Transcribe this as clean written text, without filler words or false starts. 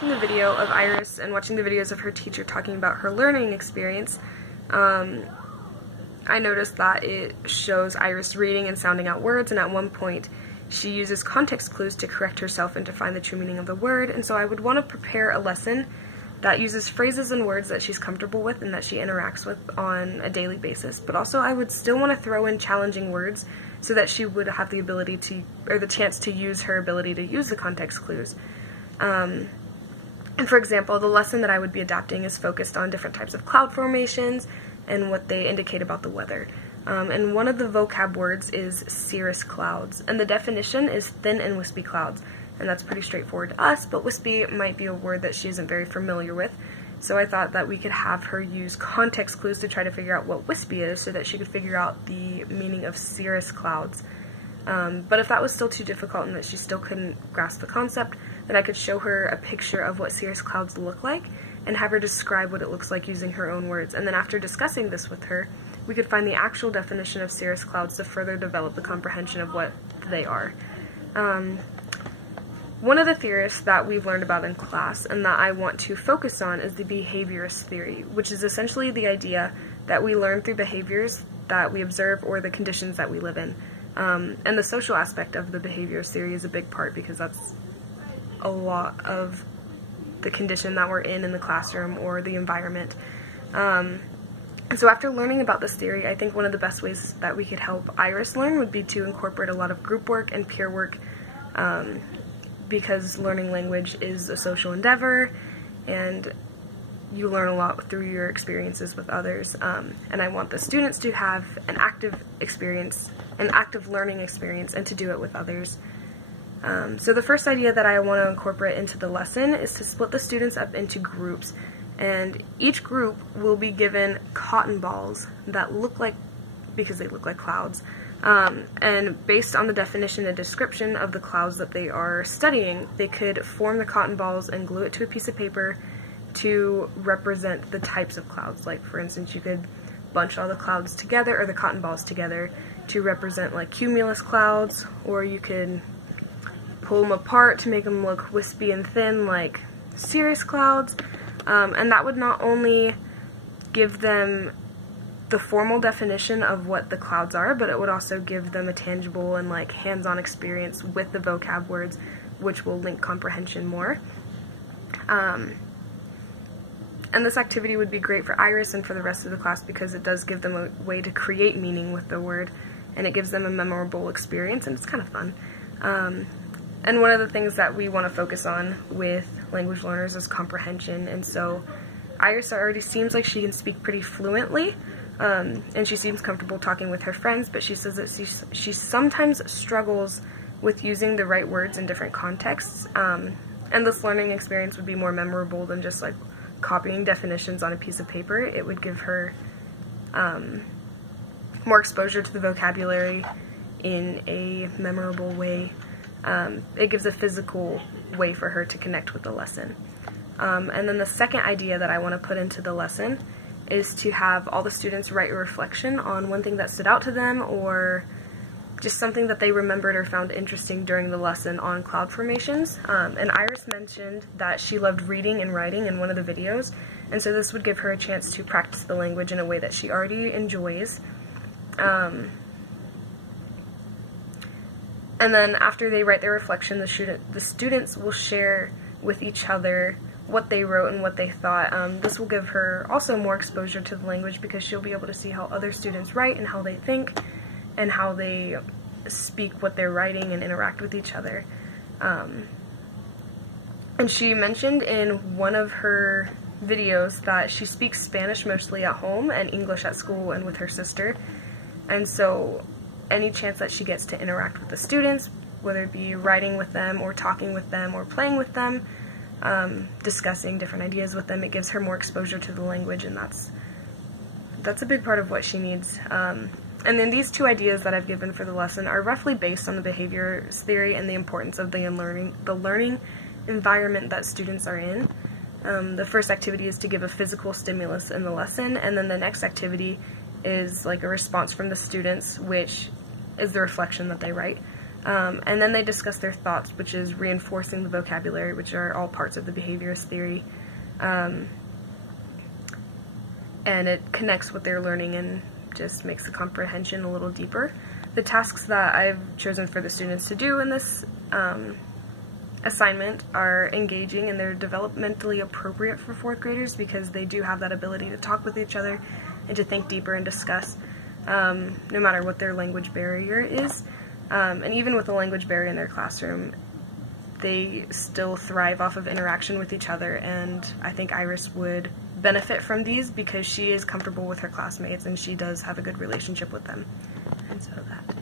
watching the video of Iris and watching the videos of her teacher talking about her learning experience, I noticed that it shows Iris reading and sounding out words, and at one point she uses context clues to correct herself and to find the true meaning of the word. And so I would want to prepare a lesson that uses phrases and words that she's comfortable with and that she interacts with on a daily basis. But also I would still want to throw in challenging words so that she would have the ability to, or the chance to use her ability to use the context clues. And for example, the lesson that I would be adapting is focused on different types of cloud formations and what they indicate about the weather. And one of the vocab words is cirrus clouds, and the definition is thin and wispy clouds. And that's pretty straightforward to us, but wispy might be a word that she isn't very familiar with. So I thought that we could have her use context clues to try to figure out what wispy is so that she could figure out the meaning of cirrus clouds. But if that was still too difficult and that she still couldn't grasp the concept, then I could show her a picture of what cirrus clouds look like and have her describe what it looks like using her own words. And then after discussing this with her, we could find the actual definition of cirrus clouds to further develop the comprehension of what they are. One of the theorists that we've learned about in class and that I want to focus on is the behaviorist theory, which is essentially the idea that we learn through behaviors that we observe or the conditions that we live in. And the social aspect of the behaviorist theory is a big part because that's a lot of the condition that we're in the classroom or the environment. And so after learning about this theory, I think one of the best ways that we could help Iris learn would be to incorporate a lot of group work and peer work, because learning language is a social endeavor and you learn a lot through your experiences with others. And I want the students to have an active experience, an active learning experience, and to do it with others. So the first idea that I want to incorporate into the lesson is to split the students up into groups, and each group will be given cotton balls that look like, because they look like clouds, and based on the definition and description of the clouds that they are studying, they could form the cotton balls and glue it to a piece of paper to represent the types of clouds. Like, for instance, you could bunch all the clouds together, or the cotton balls together, to represent like cumulus clouds, or you could pull them apart to make them look wispy and thin like cirrus clouds. And that would not only give them the formal definition of what the clouds are, but it would also give them a tangible and like hands-on experience with the vocab words, which will link comprehension more. And this activity would be great for Iris and for the rest of the class because it does give them a way to create meaning with the word, and it gives them a memorable experience, and it's kind of fun. And one of the things that we want to focus on with language learners is comprehension, and so Iris already seems like she can speak pretty fluently, and she seems comfortable talking with her friends, but she says that she sometimes struggles with using the right words in different contexts, and this learning experience would be more memorable than just like copying definitions on a piece of paper. It would give her more exposure to the vocabulary in a memorable way. It gives a physical way for her to connect with the lesson. And then the second idea that I want to put into the lesson is to have all the students write a reflection on one thing that stood out to them, or just something that they remembered or found interesting during the lesson on cloud formations. And Iris mentioned that she loved reading and writing in one of the videos, and so this would give her a chance to practice the language in a way that she already enjoys. And then after they write their reflection, the students will share with each other what they wrote and what they thought. This will give her also more exposure to the language because she'll be able to see how other students write and how they think and how they speak what they're writing and interact with each other. And she mentioned in one of her videos that she speaks Spanish mostly at home and English at school and with her sister. And so any chance that she gets to interact with the students, whether it be writing with them or talking with them or playing with them, discussing different ideas with them, it gives her more exposure to the language, and that's a big part of what she needs. And then these two ideas that I've given for the lesson are roughly based on the behavior theory and the importance of the learning environment that students are in. The first activity is to give a physical stimulus in the lesson, and then the next activity is like a response from the students, which is the reflection that they write. And then they discuss their thoughts, which is reinforcing the vocabulary, which are all parts of the behaviorist theory. And it connects what they're learning and just makes the comprehension a little deeper. The tasks that I've chosen for the students to do in this assignment are engaging, and they're developmentally appropriate for 4th graders because they do have that ability to talk with each other and to think deeper and discuss, no matter what their language barrier is. And even with the language barrier in their classroom, they still thrive off of interaction with each other, and I think Iris would benefit from these because she is comfortable with her classmates and she does have a good relationship with them. And so that